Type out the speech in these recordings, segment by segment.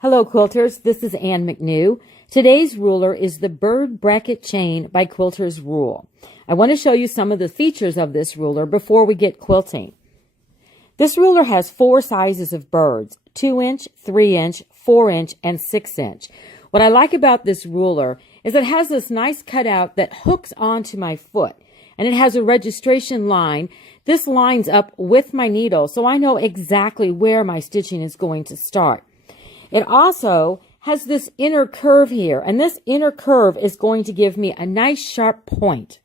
Hello quilters, this is Ann McNew. Today's ruler is the bird bracket chain by Quilter's Rule. I want to show you some of the features of this ruler before we get quilting. This ruler has 4 sizes of birds, 2-inch, 3-inch, 4-inch, and 6-inch. What I like about this ruler is it has this nice cutout that hooks onto my foot, and it has a registration line. This lines up with my needle, so I know exactly where my stitching is going to start. It also has this inner curve here, and this inner curve is going to give me a nice sharp point.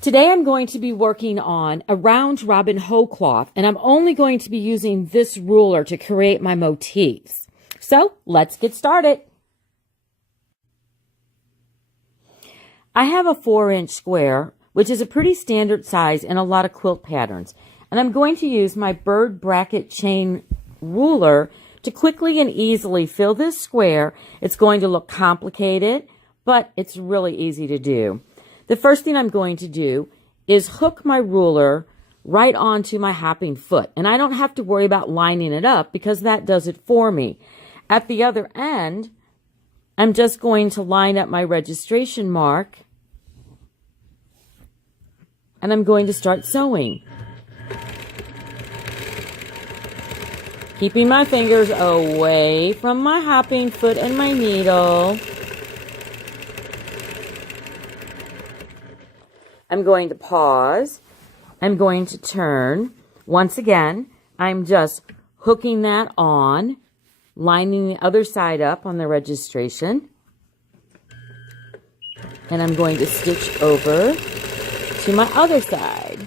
Today I'm going to be working on a Round Robin Wholecloth, and I'm only going to be using this ruler to create my motifs. So let's get started. I have a 4-inch square, which is a pretty standard size in a lot of quilt patterns, and I'm going to use my bird bracket chain ruler to quickly and easily fill this square. It's going to look complicated, but it's really easy to do. The first thing I'm going to do is hook my ruler right onto my hopping foot, and I don't have to worry about lining it up because that does it for me. At the other end, I'm just going to line up my registration mark, and I'm going to start sewing. Keeping my fingers away from my hopping foot and my needle. I'm going to pause. I'm going to turn. Once again, I'm just hooking that on, lining the other side up on the registration. And I'm going to stitch over to my other side.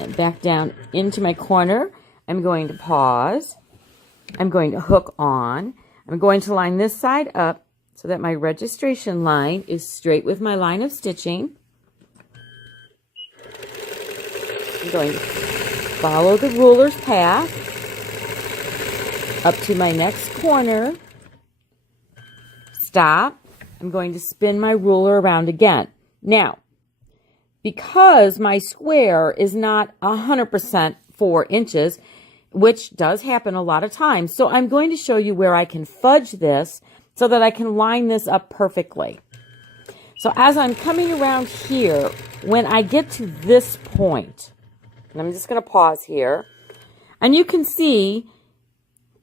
And back down into my corner. I'm going to pause. I'm going to hook on. I'm going to line this side up so that my registration line is straight with my line of stitching. I'm going to follow the ruler's path up to my next corner. Stop. I'm going to spin my ruler around again. Now, because my square is not 100% 4 inches, which does happen a lot of times, so I'm going to show you where I can fudge this so that I can line this up perfectly. So as I'm coming around here, when I get to this point, and I'm just going to pause here, and you can see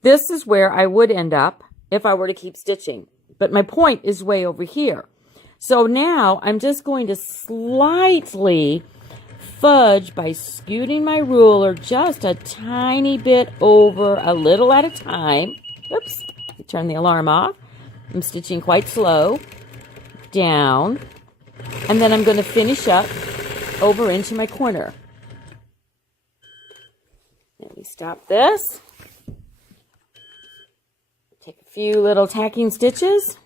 this is where I would end up if I were to keep stitching. But my point is way over here. So now I'm just going to slightly fudge by scooting my ruler just a tiny bit over, a little at a time. Oops, turn the alarm off. I'm stitching quite slow, down, and then I'm going to finish up over into my corner. Let me stop this. Take a few little tacking stitches.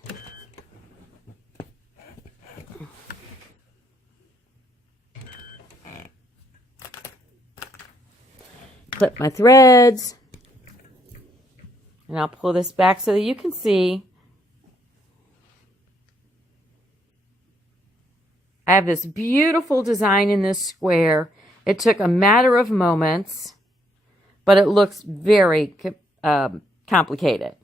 Clip my threads, and I'll pull this back so that you can see I have this beautiful design in this square. It took a matter of moments, but it looks very complicated.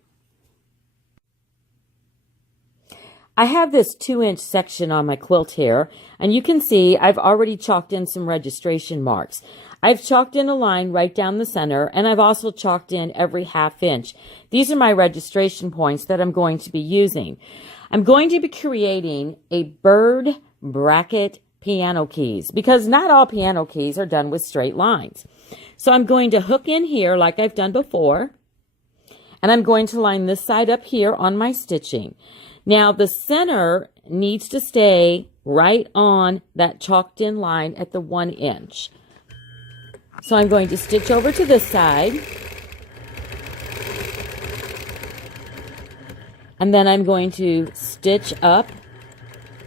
I have this 2-inch section on my quilt here, and you can see I've already chalked in some registration marks. I've chalked in a line right down the center, and I've also chalked in every 1/2 inch. These are my registration points that I'm going to be using. I'm going to be creating a bird bracket piano keys because not all piano keys are done with straight lines. So I'm going to hook in here like I've done before, and I'm going to line this side up here on my stitching. Now the center needs to stay right on that chalked in line at the 1 inch. So I'm going to stitch over to this side, and then I'm going to stitch up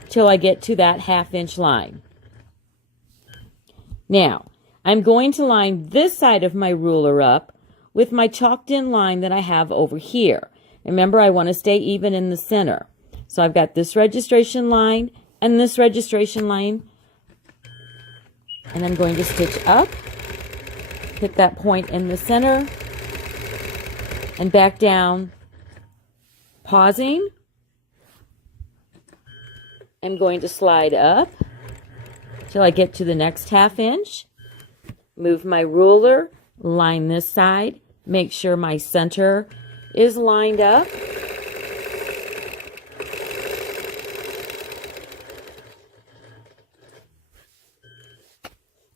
till I get to that 1/2 inch line. Now, I'm going to line this side of my ruler up with my chalked in line that I have over here. Remember, I want to stay even in the center. So I've got this registration line and this registration line, and I'm going to stitch up hit that point in the center, and back down, pausing. I'm going to slide up till I get to the next 1/2 inch. Move my ruler, line this side, make sure my center is lined up.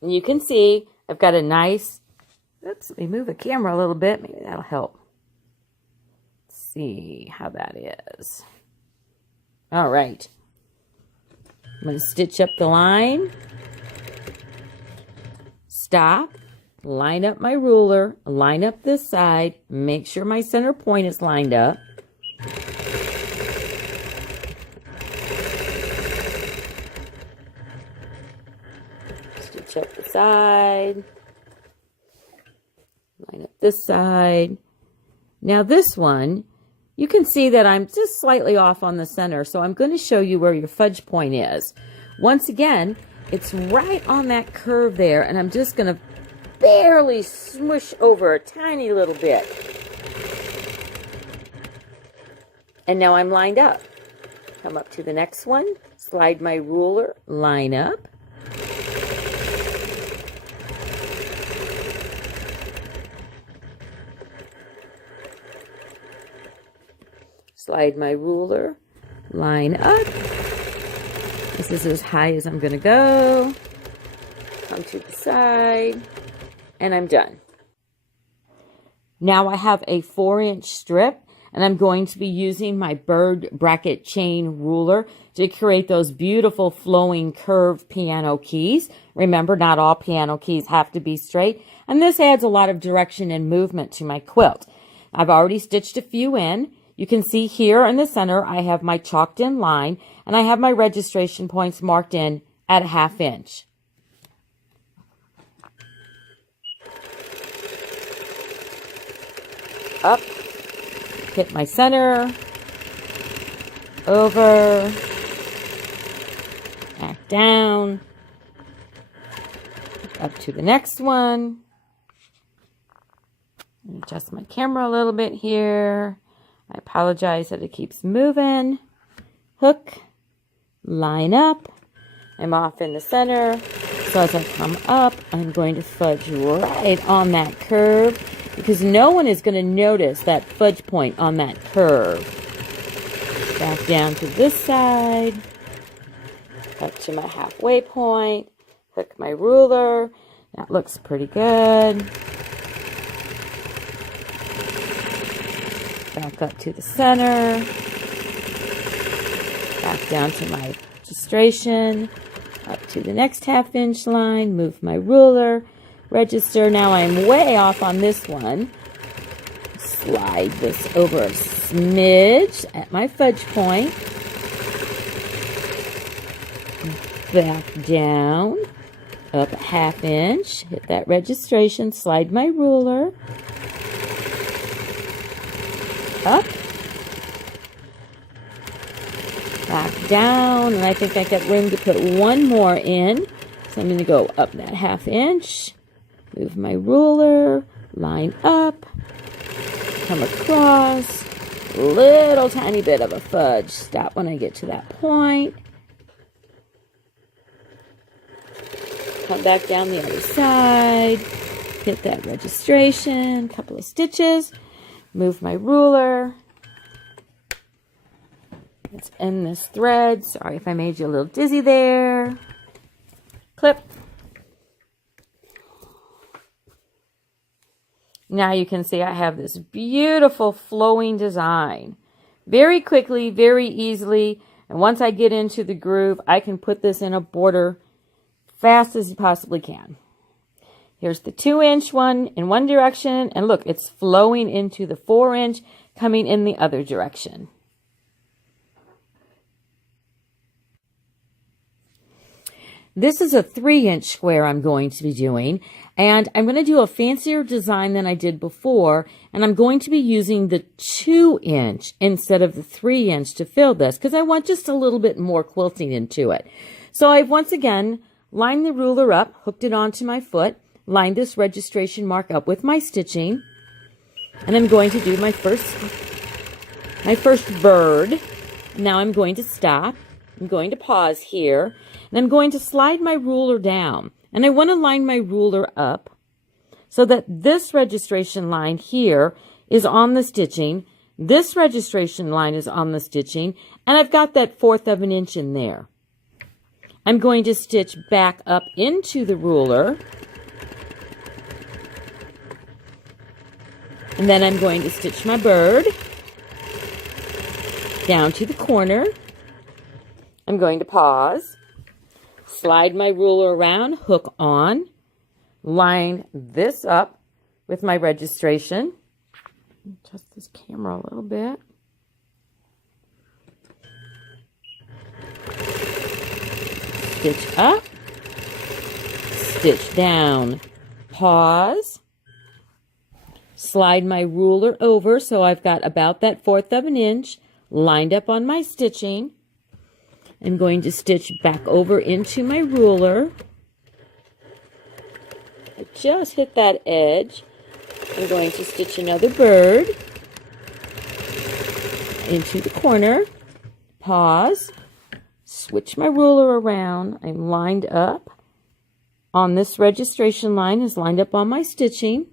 And you can see I've got a nice, oops, let me move the camera a little bit, maybe that'll help. Let's see how that is. All right. I'm going to stitch up the line. Stop. Line up my ruler. Line up this side. Make sure my center point is lined up. Stitch up the side. Line up this side. Now this one, you can see that I'm just slightly off on the center, so I'm going to show you where your fudge point is. Once again, it's right on that curve there, and I'm just going to barely smush over a tiny little bit. And now I'm lined up. Come up to the next one, slide my ruler, line up. Slide my ruler, line up. This is as high as I'm going to go. Come to the side, and I'm done. Now I have a 4-inch strip, and I'm going to be using my bird bracket chain ruler to create those beautiful flowing curved piano keys. Remember, not all piano keys have to be straight, and this adds a lot of direction and movement to my quilt. I've already stitched a few in. You can see here in the center, I have my chalked in line, and I have my registration points marked in at a 1/2 inch. Up, hit my center, over, back down, up to the next one. Adjust my camera a little bit here. I apologize that it keeps moving. Hook, line up. I'm off in the center. So as I come up, I'm going to fudge right on that curve because no one is going to notice that fudge point on that curve. Back down to this side. Up to my halfway point. Hook my ruler. That looks pretty good. Back up to the center, back down to my registration, up to the next 1/2 inch line, move my ruler, register. Now I'm way off on this one. Slide this over a smidge at my fudge point. Back down, up a 1/2 inch, hit that registration, slide my ruler. Up, back down, and I think I got room to put one more in. So I'm going to go up that 1/2 inch, move my ruler, line up, come across, little tiny bit of a fudge. Stop when I get to that point. Come back down the other side, hit that registration, couple of stitches. Move my ruler. Let's end this thread. Sorry if I made you a little dizzy there. Clip. Now you can see I have this beautiful flowing design. Very quickly, very easily. And once I get into the groove, I can put this in a border fast as you possibly can. Here's the 2-inch one in one direction, and look, it's flowing into the 4-inch, coming in the other direction. This is a 3-inch square I'm going to be doing, and I'm going to do a fancier design than I did before, and I'm going to be using the 2-inch instead of the 3-inch to fill this, because I want just a little bit more quilting into it. So I've once again lined the ruler up, hooked it onto my foot, line this registration mark up with my stitching, and I'm going to do my first bird. Now I'm going to stop. I'm going to pause here, and I'm going to slide my ruler down, and I want to line my ruler up so that this registration line here is on the stitching, this registration line is on the stitching, and I've got that 1/4 of an inch in there. I'm going to stitch back up into the ruler, and then I'm going to stitch my bird down to the corner. I'm going to pause, slide my ruler around, hook on, line this up with my registration. Adjust this camera a little bit. Stitch up, stitch down, pause, slide my ruler over so I've got about that 1/4 of an inch lined up on my stitching. I'm going to stitch back over into my ruler. I just hit that edge. I'm going to stitch another bird into the corner, pause, switch my ruler around. I'm lined up on this registration line, is lined up on my stitching.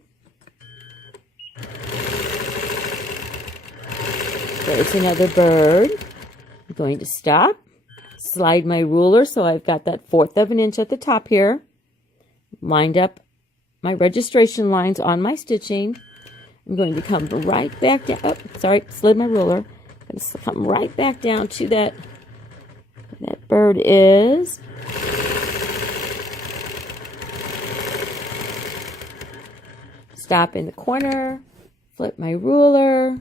There's another bird. I'm going to stop, slide my ruler so I've got that 1/4 of an inch at the top here, lined up my registration lines on my stitching. I'm going to come right back down. Oh, sorry, slid my ruler. I'm going to come right back down to that bird is. Stop in the corner, flip my ruler,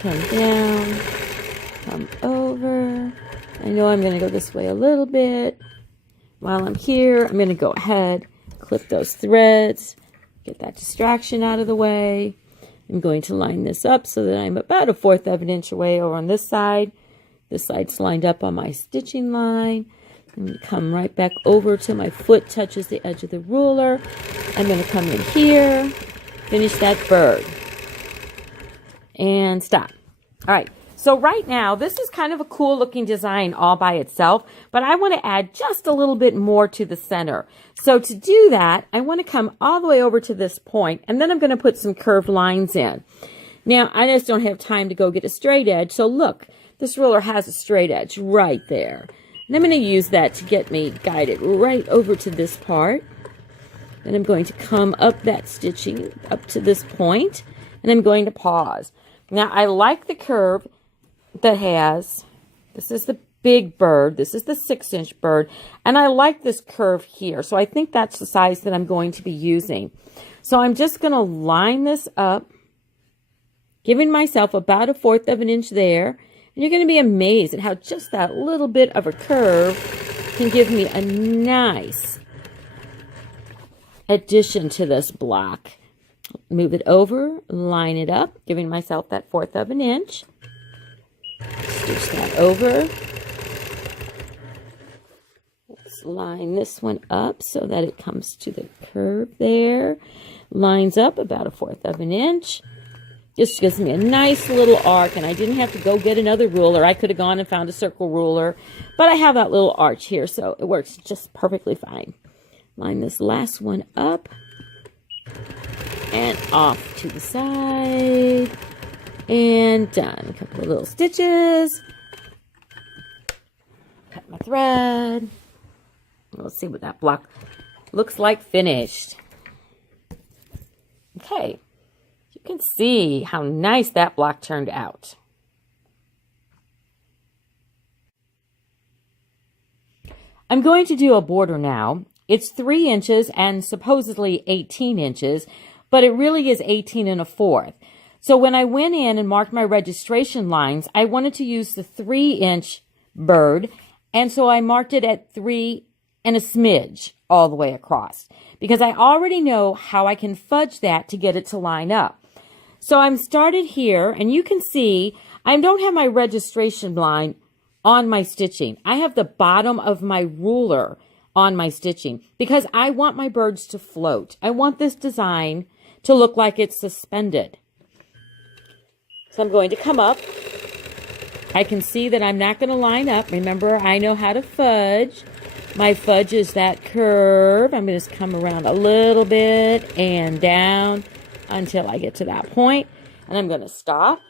come down, come over. I know I'm going to go this way a little bit. While I'm here, I'm going to go ahead, clip those threads, get that distraction out of the way. I'm going to line this up so that I'm about a 1/4 of an inch away over on this side. This side's lined up on my stitching line. I'm going to come right back over till my foot touches the edge of the ruler. I'm going to come in here, finish that bird, and stop. All right. So right now, this is kind of a cool looking design all by itself, but I want to add just a little bit more to the center. So to do that, I want to come all the way over to this point, and then I'm going to put some curved lines in. Now, I just don't have time to go get a straight edge, so look, this ruler has a straight edge right there. And I'm going to use that to get me guided right over to this part. Then I'm going to come up that stitching up to this point, and I'm going to pause. Now, I like the curve that has, this is the big bird, this is the 6-inch bird, and I like this curve here, so I think that's the size that I'm going to be using. So I'm just going to line this up, giving myself about a 1/4 of an inch there, and you're going to be amazed at how just that little bit of a curve can give me a nice addition to this block. Move it over, line it up, giving myself that 1/4 of an inch. Stitch that over. Let's line this one up so that it comes to the curve there. Lines up about a 1/4 of an inch. Just gives me a nice little arc, and I didn't have to go get another ruler. I could have gone and found a circle ruler, but I have that little arch here, so it works just perfectly fine. Line this last one up and off to the side. And done. A couple of little stitches. Cut my thread. Let's see what that block looks like finished. Okay. You can see how nice that block turned out. I'm going to do a border now. It's 3 inches and supposedly 18 inches, but it really is 18 1/4. So when I went in and marked my registration lines, I wanted to use the 3-inch bird, and so I marked it at 3 and a smidge all the way across, because I already know how I can fudge that to get it to line up. So I'm started here, and you can see I don't have my registration line on my stitching. I have the bottom of my ruler on my stitching because I want my birds to float. I want this design to look like it's suspended. So I'm going to come up. I can see that I'm not going to line up. Remember, I know how to fudge. My fudge is that curve. I'm going to just come around a little bit and down until I get to that point. And I'm going to stop.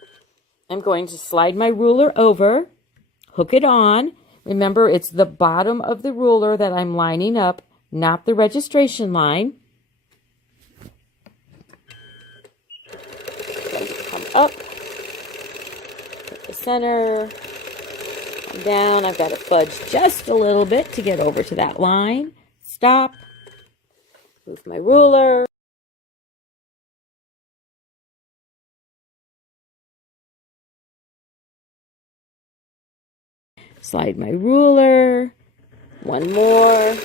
I'm going to slide my ruler over, hook it on. Remember, it's the bottom of the ruler that I'm lining up, not the registration line. Going to come up, hit the center, come down. I've got to fudge just a little bit to get over to that line. Stop, move my ruler. Slide my ruler, one more,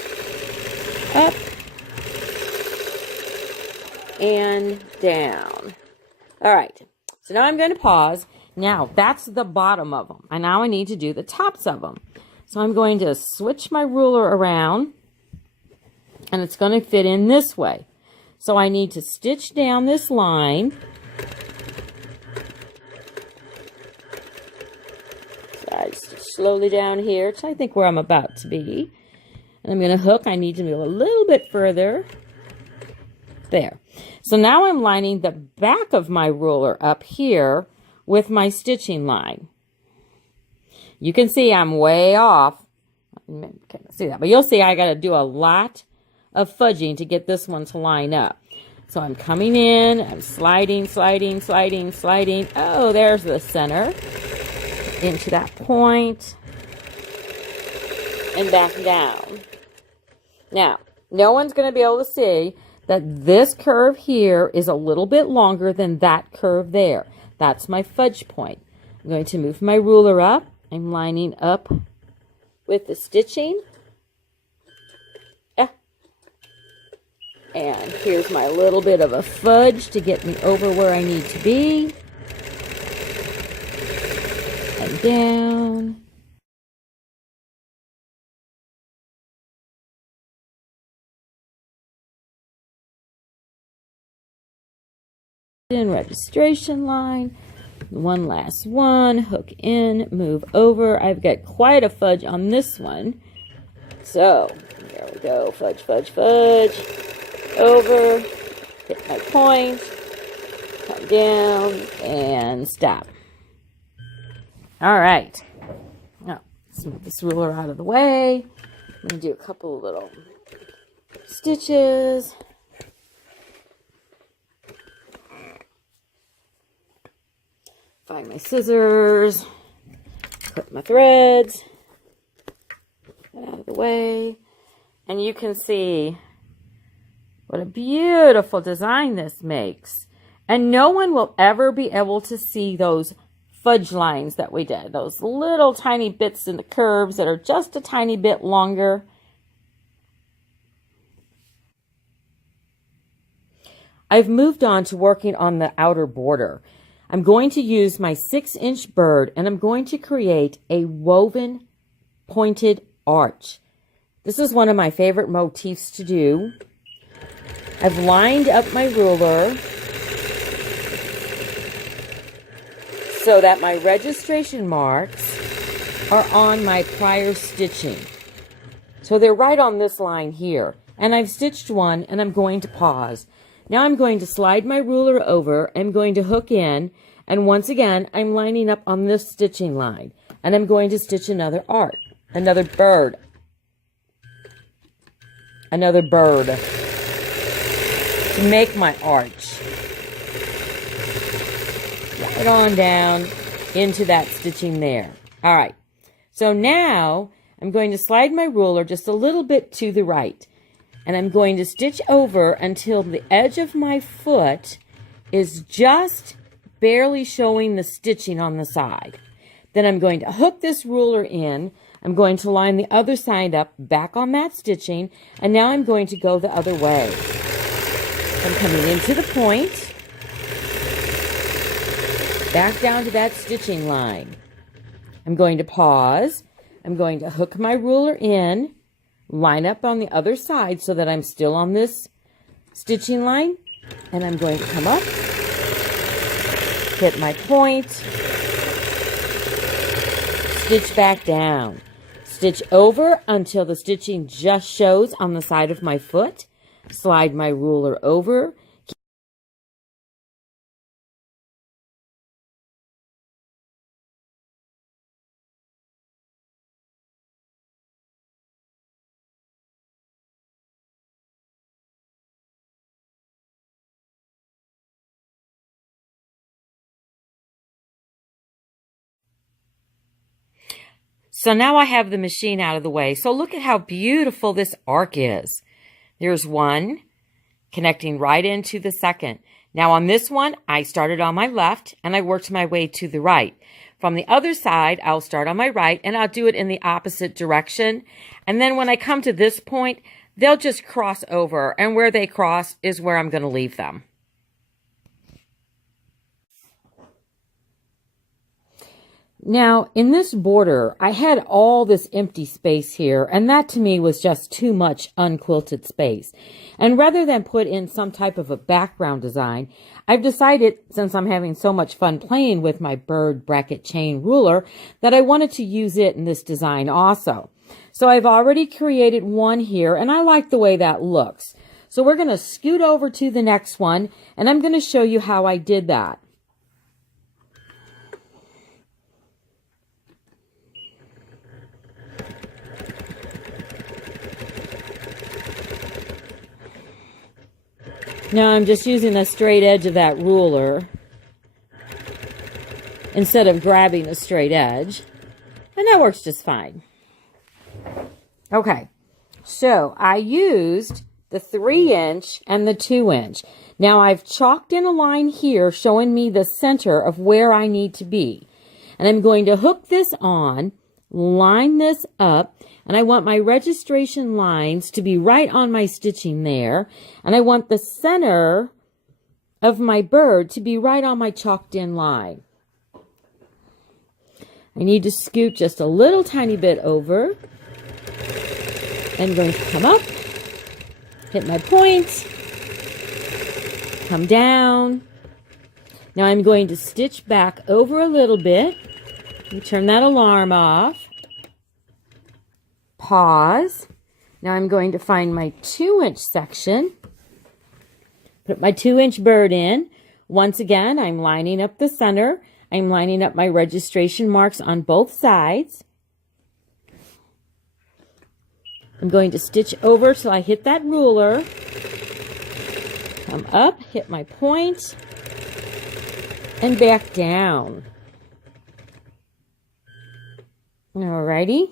up, and down. All right, so now I'm going to pause. Now, that's the bottom of them, and now I need to do the tops of them. So I'm going to switch my ruler around, and it's going to fit in this way. So I need to stitch down this line. I stitch slowly down here to I think where I'm about to be. And I'm going to hook. I need to move a little bit further. There. So now I'm lining the back of my ruler up here with my stitching line. You can see I'm way off. You can't see that, but you'll see I got to do a lot of fudging to get this one to line up. So I'm coming in, I'm sliding, sliding, sliding, sliding. Oh, there's the center. Into that point and back down. Now, no one's going to be able to see that this curve here is a little bit longer than that curve there. That's my fudge point. I'm going to move my ruler up. I'm lining up with the stitching. And here's my little bit of a fudge to get me over where I need to be. And down. In registration line. One last one. Hook in, move over. I've got quite a fudge on this one. So, there we go. Fudge, fudge, fudge. Over. Hit my point. Come down and stop. All right. Now, let's move this ruler out of the way. I'm going to do a couple of little stitches. Find my scissors. Clip my threads. Get out of the way. And you can see what a beautiful design this makes. And no one will ever be able to see those fudge lines that we did. Those little tiny bits in the curves that are just a tiny bit longer. I've moved on to working on the outer border. I'm going to use my 6-inch bird and I'm going to create a woven pointed arch. This is one of my favorite motifs to do. I've lined up my ruler so that my registration marks are on my prior stitching. So they're right on this line here. And I've stitched one and I'm going to pause. Now I'm going to slide my ruler over. I'm going to hook in. And once again, I'm lining up on this stitching line. And I'm going to stitch another bird. Another bird to make my arch. Right on down into that stitching there. All right. So now I'm going to slide my ruler just a little bit to the right. And I'm going to stitch over until the edge of my foot is just barely showing the stitching on the side. Then I'm going to hook this ruler in. I'm going to line the other side up back on that stitching. And now I'm going to go the other way. I'm coming into the point. Back down to that stitching line. I'm going to pause. I'm going to hook my ruler in. line up on the other side so that I'm still on this stitching line, and I'm going to come up, hit my point, stitch back down, stitch over until the stitching just shows on the side of my foot, slide my ruler over. So now I have the machine out of the way. So look at how beautiful this arc is. There's one connecting right into the second. Now on this one, I started on my left and I worked my way to the right. From the other side, I'll start on my right and I'll do it in the opposite direction. And then when I come to this point, they'll just cross over, and where they cross is where I'm going to leave them. Now, in this border, I had all this empty space here, and that to me was just too much unquilted space. And rather than put in some type of a background design, I've decided, since I'm having so much fun playing with my bird bracket chain ruler, that I wanted to use it in this design also. So I've already created one here, and I like the way that looks. So we're going to scoot over to the next one, and I'm going to show you how I did that. Now I'm just using the straight edge of that ruler instead of grabbing the straight edge, and that works just fine. Okay, so I used the 3-inch and the 2-inch. Now I've chalked in a line here showing me the center of where I need to be. And I'm going to hook this on, line this up, and I want my registration lines to be right on my stitching there. And I want the center of my bird to be right on my chalked in line. I need to scoot just a little tiny bit over. I'm going to come up, hit my point, come down. Now I'm going to stitch back over a little bit. Turn that alarm off. Pause. Now I'm going to find my 2-inch section. Put my 2-inch bird in. Once again, I'm lining up the center. I'm lining up my registration marks on both sides. I'm going to stitch over till I hit that ruler. Come up, hit my point, and back down. Alrighty.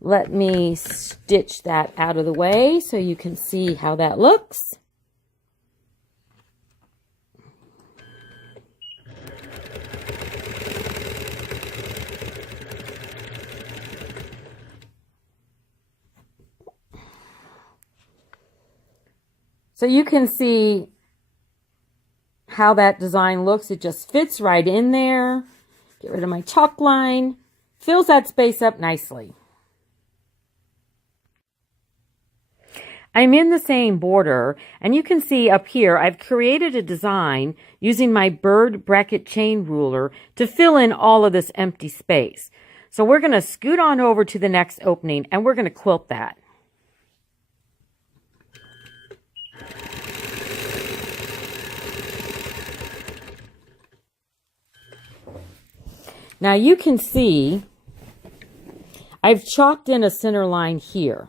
Let me stitch that out of the way so you can see how that looks. So you can see how that design looks. It just fits right in there. Get rid of my chalk line. Fills that space up nicely. I'm in the same border, and you can see up here I've created a design using my bird bracket chain ruler to fill in all of this empty space. So we're going to scoot on over to the next opening, and we're going to quilt that. Now you can see I've chalked in a center line here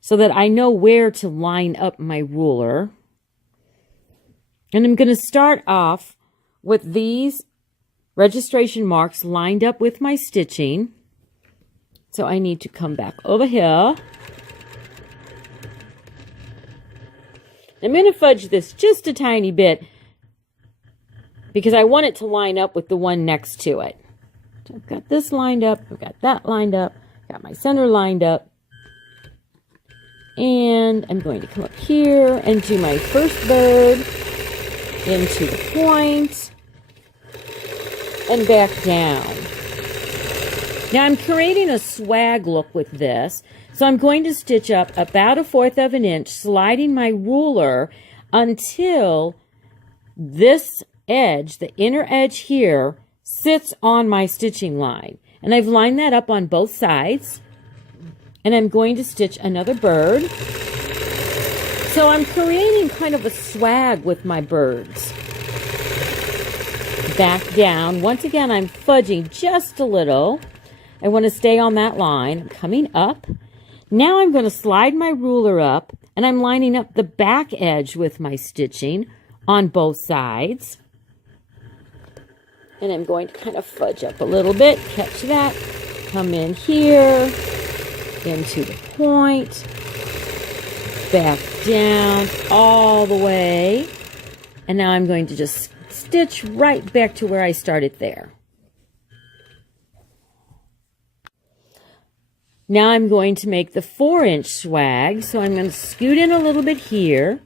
so that I know where to line up my ruler. And I'm going to start off with these registration marks lined up with my stitching. So I need to come back over here. I'm going to fudge this just a tiny bit because I want it to line up with the one next to it. So I've got this lined up, I've got that lined up, got my center lined up. And I'm going to come up here and do my first bird into the point and back down. Now I'm creating a swag look with this, so I'm going to stitch up about 1/4 of an inch, sliding my ruler until this edge, the inner edge here, sits on my stitching line. And I've lined that up on both sides. And I'm going to stitch another bird. So I'm creating kind of a swag with my birds. Back down. Once again, I'm fudging just a little. I want to stay on that line. I'm coming up. Now I'm going to slide my ruler up, and I'm lining up the back edge with my stitching on both sides. And I'm going to kind of fudge up a little bit. Catch that. Come in here. Into the point, back down all the way, and now I'm going to just stitch right back to where I started there. Now I'm going to make the 4-inch swag, so I'm going to scoot in a little bit here,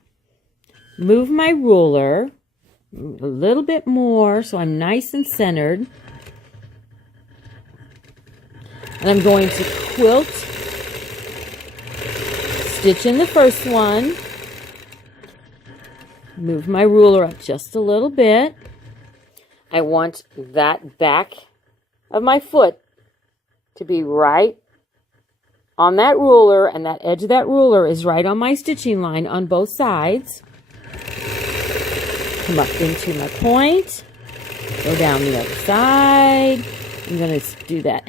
move my ruler a little bit more so I'm nice and centered, and I'm going to quilt. Stitch in the first one, move my ruler up just a little bit. I want that back of my foot to be right on that ruler, and that edge of that ruler is right on my stitching line on both sides. Come up into my point, go down the other side. I'm going to do that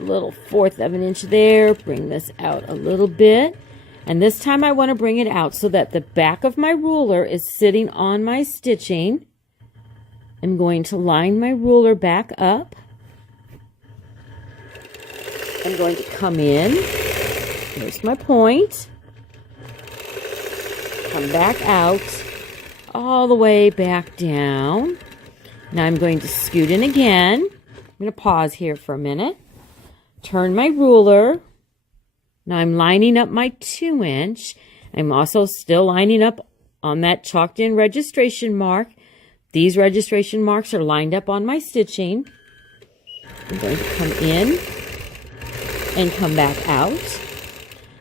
little 1/4 of an inch there, bring this out a little bit. And this time I want to bring it out so that the back of my ruler is sitting on my stitching. I'm going to line my ruler back up. I'm going to come in. There's my point. Come back out. All the way back down. Now I'm going to scoot in again. I'm going to pause here for a minute. Turn my ruler. Now I'm lining up my 2-inch. I'm also still lining up on that chalked in registration mark. These registration marks are lined up on my stitching. I'm going to come in and come back out.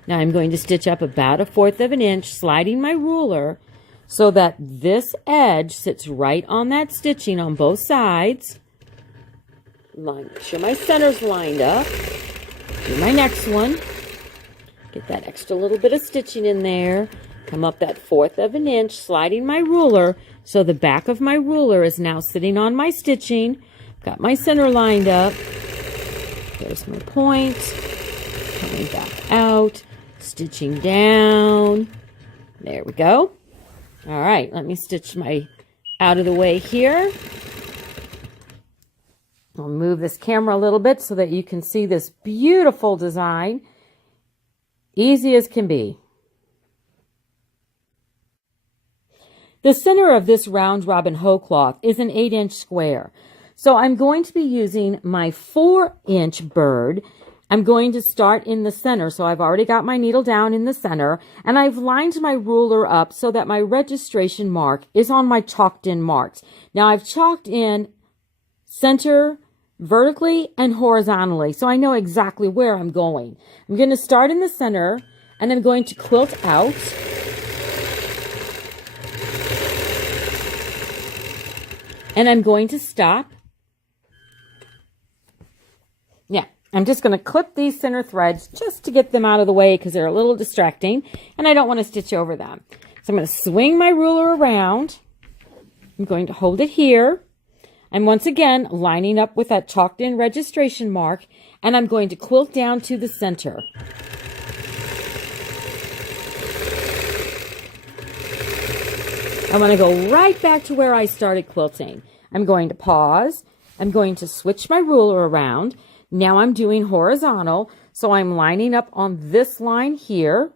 Now I'm going to stitch up about 1/4 of an inch, sliding my ruler so that this edge sits right on that stitching on both sides. Make sure my center's lined up. Do my next one. Get that extra little bit of stitching in there. Come up that 1/4 of an inch, sliding my ruler so the back of my ruler is now sitting on my stitching. Got my center lined up. There's my point. Coming back out, stitching down. There we go. All right, let me stitch my out of the way here. I'll move this camera a little bit so that you can see this beautiful design. Easy as can be. The center of this Round Robin Wholecloth is an 8-inch square. So I'm going to be using my 4-inch bird. I'm going to start in the center. So I've already got my needle down in the center, and I've lined my ruler up so that my registration mark is on my chalked in marks. Now I've chalked in center, vertically and horizontally, so I know exactly where I'm going. I'm going to start in the center, and I'm going to quilt out. And I'm going to stop. Yeah, I'm just going to clip these center threads just to get them out of the way because they're a little distracting, and I don't want to stitch over them. So I'm going to swing my ruler around. I'm going to hold it here. I'm once again lining up with that chalked in registration mark, and I'm going to quilt down to the center. I want to go right back to where I started quilting. I'm going to pause. I'm going to switch my ruler around. Now I'm doing horizontal, so I'm lining up on this line here.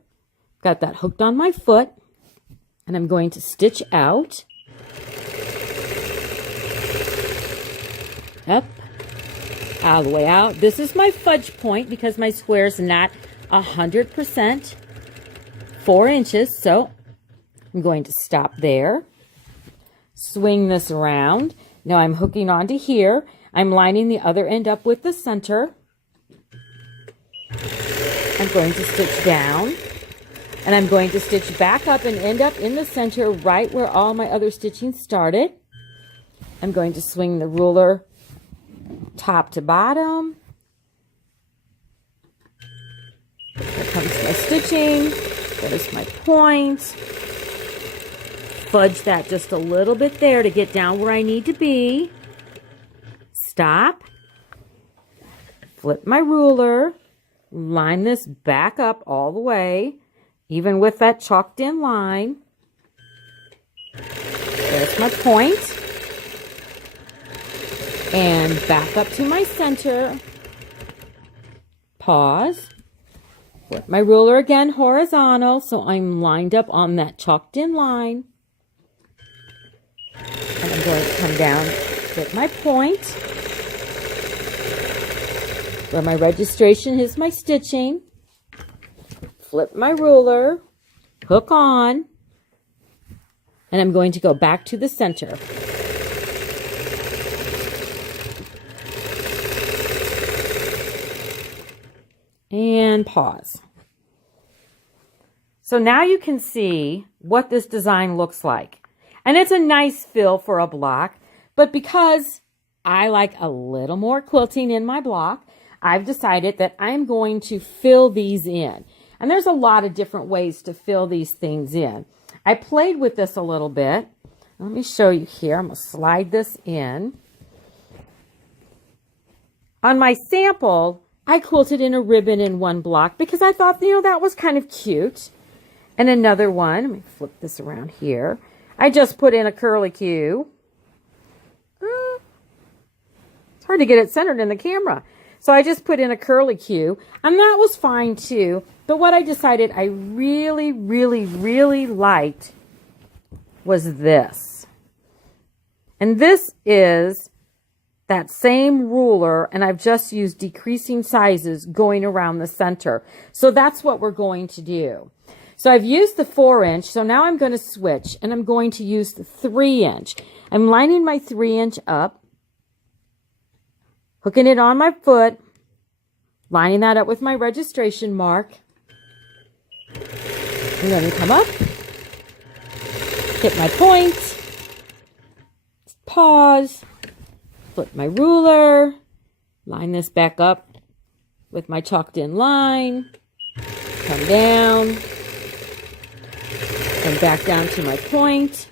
Got that hooked on my foot, and I'm going to stitch out. Up, all the way out. This is my fudge point because my square is not 100% 4 inches, so I'm going to stop there. Swing this around. Now I'm hooking onto here. I'm lining the other end up with the center. I'm going to stitch down, and I'm going to stitch back up and end up in the center right where all my other stitching started. I'm going to swing the ruler top to bottom. Here comes my stitching. There's my point. Fudge that just a little bit there to get down where I need to be. Stop. Flip my ruler. Line this back up all the way, even with that chalked in line. There's my point. And back up to my center. Pause. Flip my ruler again horizontal, so I'm lined up on that chalked in line. And I'm going to come down, flip my point. Where my registration is my stitching. Flip my ruler, hook on, and I'm going to go back to the center. And pause. So now you can see what this design looks like. And it's a nice fill for a block, but because I like a little more quilting in my block, I've decided that I'm going to fill these in. And there's a lot of different ways to fill these things in. I played with this a little bit. Let me show you here. I'm going to slide this in. On my sample, I quilted in a ribbon in one block because I thought, that was kind of cute. And another one, let me flip this around here. I just put in a curlicue. It's hard to get it centered in the camera. So I just put in a curlicue, and that was fine too. But what I decided I really, really, really liked was this. And this is that same ruler, and I've just used decreasing sizes going around the center. So that's what we're going to do. So I've used the 4-inch, so now I'm going to switch, and I'm going to use the 3-inch. I'm lining my 3-inch up, hooking it on my foot, lining that up with my registration mark. I'm going to come up, hit my point, pause, flip my ruler, line this back up with my chalked in line, come down, and back down to my point.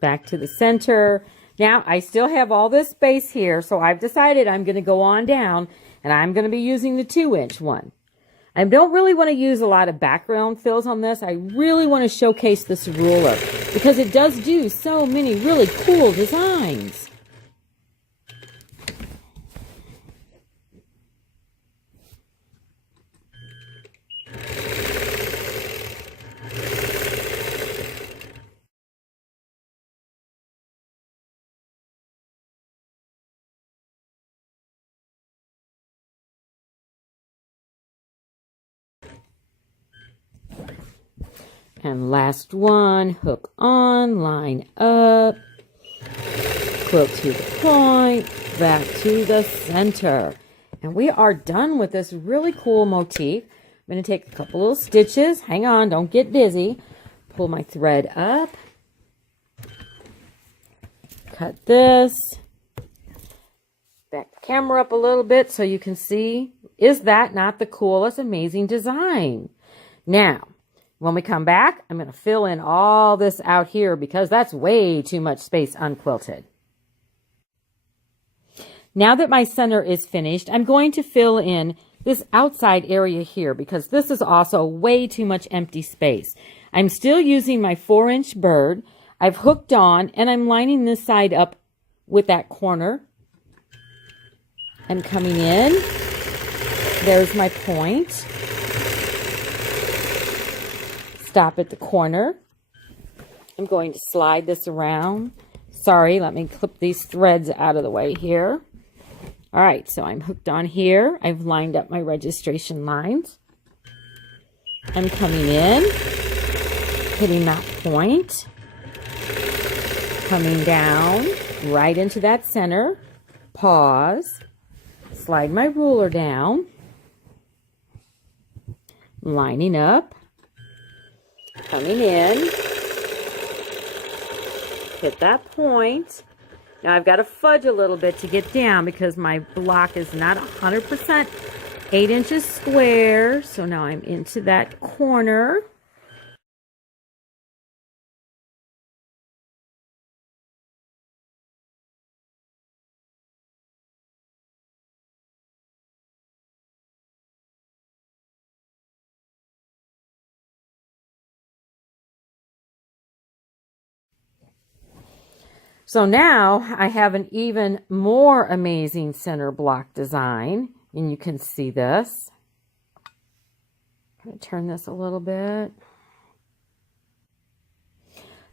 Back to the center. Now I still have all this space here, so I've decided I'm going to go on down and I'm going to be using the 2-inch one. I don't really want to use a lot of background fills on this. I really want to showcase this ruler because it does do so many really cool designs. And last one, hook on, line up, quilt to the point, back to the center. And we are done with this really cool motif. I'm going to take a couple little stitches. Hang on, don't get dizzy. Pull my thread up. Cut this. Back the camera up a little bit so you can see. Is that not the coolest, amazing design? Now, when we come back, I'm going to fill in all this out here because that's way too much space unquilted. Now that my center is finished, I'm going to fill in this outside area here because this is also way too much empty space. I'm still using my 4-inch bird. I've hooked on and I'm lining this side up with that corner. I'm coming in. There's my point. Stop at the corner. I'm going to slide this around. Sorry, let me clip these threads out of the way here. All right, so I'm hooked on here. I've lined up my registration lines. I'm coming in, hitting that point, coming down right into that center, pause, slide my ruler down, lining up, coming in, hit that point. Now I've got to fudge a little bit to get down because my block is not 100% 8 inches square. So now I'm into that corner. So now I have an even more amazing center block design, and you can see this. I'm going to turn this a little bit.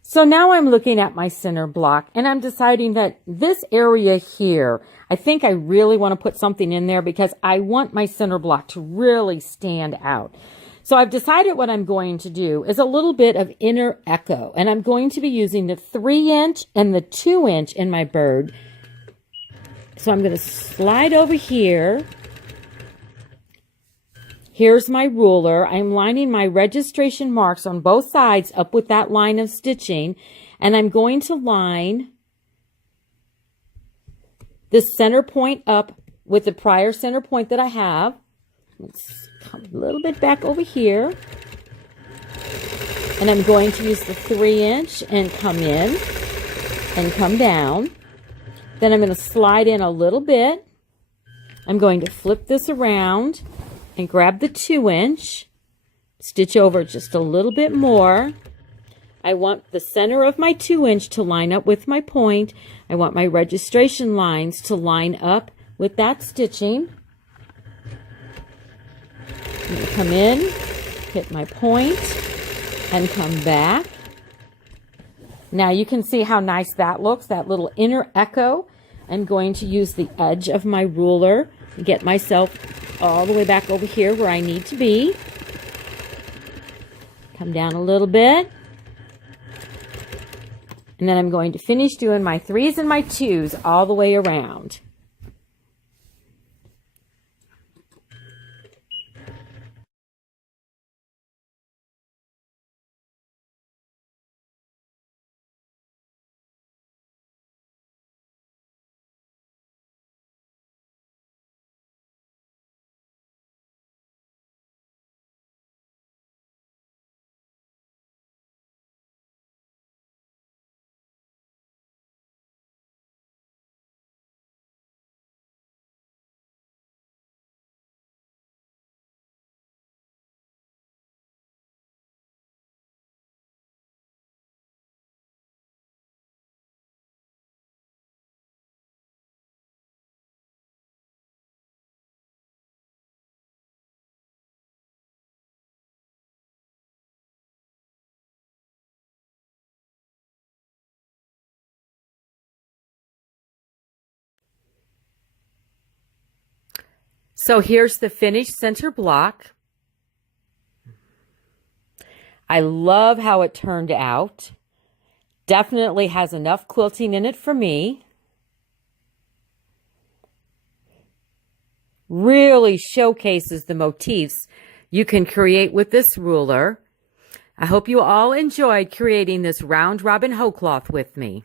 So now I'm looking at my center block, and I'm deciding that this area here, I think I really want to put something in there because I want my center block to really stand out. So I've decided what I'm going to do is a little bit of inner echo, and I'm going to be using the 3-inch and the 2-inch in my bird. So I'm going to slide over here. Here's my ruler. I'm lining my registration marks on both sides up with that line of stitching, and I'm going to line this center point up with the prior center point that I have. Let's come a little bit back over here. And I'm going to use the 3-inch and come in and come down. Then I'm going to slide in a little bit. I'm going to flip this around and grab the 2-inch, stitch over just a little bit more. I want the center of my 2-inch to line up with my point. I want my registration lines to line up with that stitching. I'm going to come in, hit my point, and come back. Now you can see how nice that looks, that little inner echo. I'm going to use the edge of my ruler to get myself all the way back over here where I need to be. Come down a little bit. And then I'm going to finish doing my 3s and my 2s all the way around. So here's the finished center block. I love how it turned out. Definitely has enough quilting in it for me. Really showcases the motifs you can create with this ruler. I hope you all enjoyed creating this Round Robin Wholecloth with me.